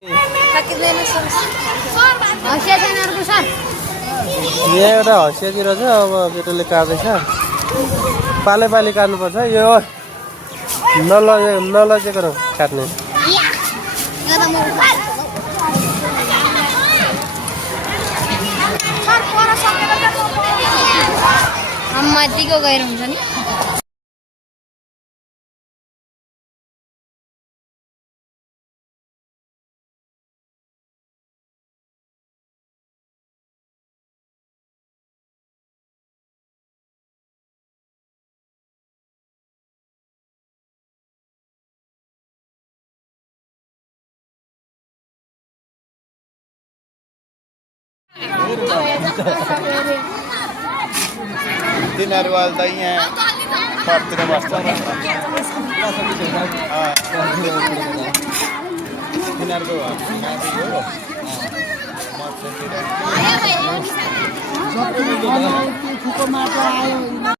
यहाँ एउटा हँसियातिर छ अब केटाले काट्दैछ पाले पाली काट्नुपर्छ यो नलजेको काट्ने माथिको गएर हुन्छ नि तिनीहरू अहिले त यहाँ पटतिर बस्छ तिनीहरूको माथि हो